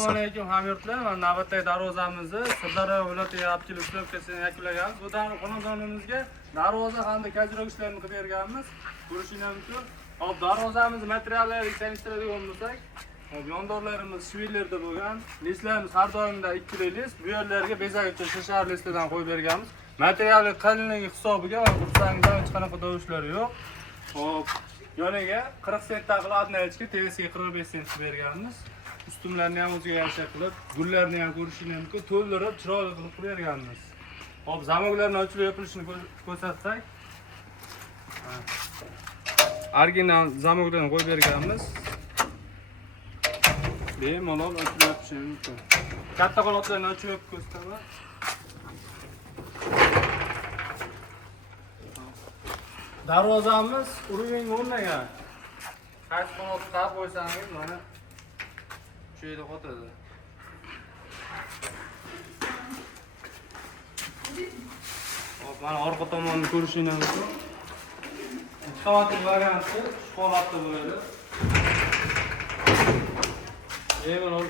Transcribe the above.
Assalomu alaykum hamyurtlar. Mana navbatdagi darvozamizni Sirdaryo viloyati yapchilik uslubkasini yakunlaganmiz. Bu xonadonimizga darvoza hamda kajrok ishlarini qilib berganmiz. Ko'rishingiz mumkin. Hop, darvozamiz materiallariga tanishtiradigan bo'lsak, hop, yondorlarimiz shvillerda bo'lgan. Leslarimiz har doimda 2 les. Bu yerlarga bezak uchun shishar leslardan qo'yib berganmiz. Materialning qalinligi hisobiga va kursangdan hech qanaqa dovushlar yo'q. Hop, yoniga 40 sent taqiladi, ichki tevasiga 45 sent berganmiz. Ustunlarni ham o'ziga yarasha qilib, gullarni ham ko'rishingiz mumkin, to'ldirib, chiroyli qilib berganmiz. Hop, zamoklarni ochilib yopilishini ko'rsatsak. Original zamoklarni qo'yib berganmiz. Bemalol ochilib yopishi mumkin. Katta qanotlarni ochib yopib ko'rsataman. Darvozamiz uruvenga o'rnagan. Qaysi qanotni taqib qo'ysangiz, mana shu yerda qotadi. Hop, mana orqa tomonni ko'rishingiz mumkin. Ikki qavatli varianti shu holatda bo'ladi. Bemalol